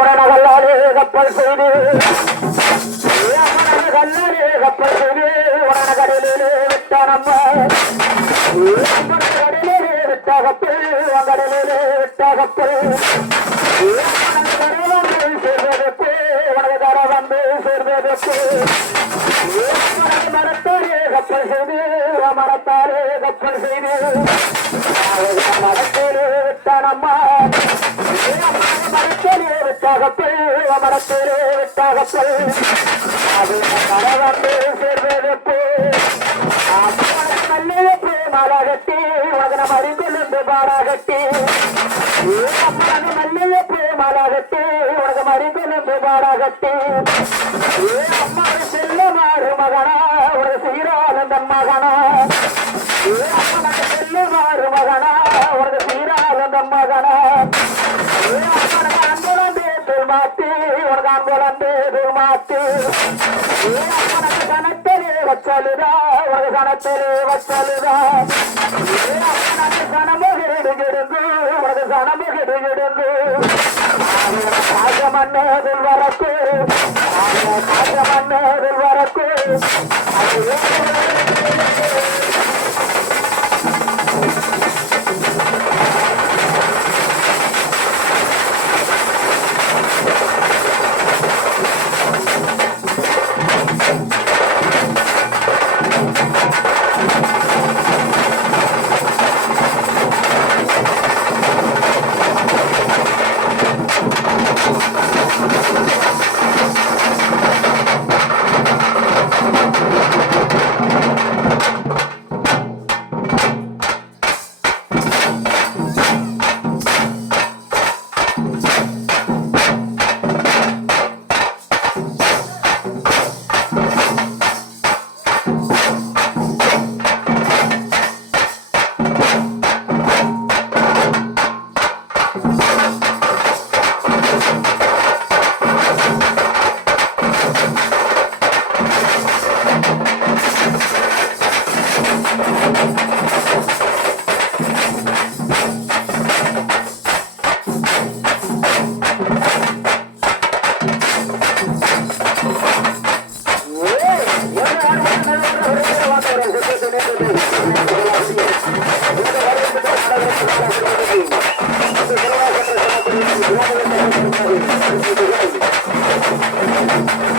உடனகல்லாலே கப்பல் செய்து கல்லாலே கப்பல் செய்து உடனகடலிலே விட்டானம்மா கடலிலே விட்ட கப்பல் கடலிலே விட்ட கப்பல் சேர்வதற்கு உனது தர வந்து சேர்வதற்கு மரத்தாலே கப்பல் செய்து மரத்தாலே கப்பல் செய்து மரத்திலே விட்டானம்மா மரத்திலே விட்ட கப்பல் மரத்திலே விட்ட கப்பல் அது தர வந்து சேர்வதற்கு மல்லிகைப்பூ மாலாகட்டி உனக்கு மறிந்துள்ளது பாடாகட்டி மல்லிகைப்பூ மாலாகட்டி உனக்கு மறிந்துள்ளது பாடாகட்டி அம்மா செல்ல மாறு மகனா உனக்கு சீரானந்தன் மகனா அம்மனுக்கு செல்ல மாறு மகனா உனக்கு சீரானந்தன் மகனா அம்மனுக்கு அன்புலந்தே மாத்தி உனக்கு அன்புலந்தே மாத்தி அம்மனுக்கு கணத்திலே வச்சலுதா உனக்கு கணத்திலே வச்சலுதா அம்மனுக்கு கணமுகிடுகிடுந்து உனக்கு கணமுகிடுகிடுந்து காஜமன்னதில் வரக்கு காஜமன்னதில் வரக்கு Thank you.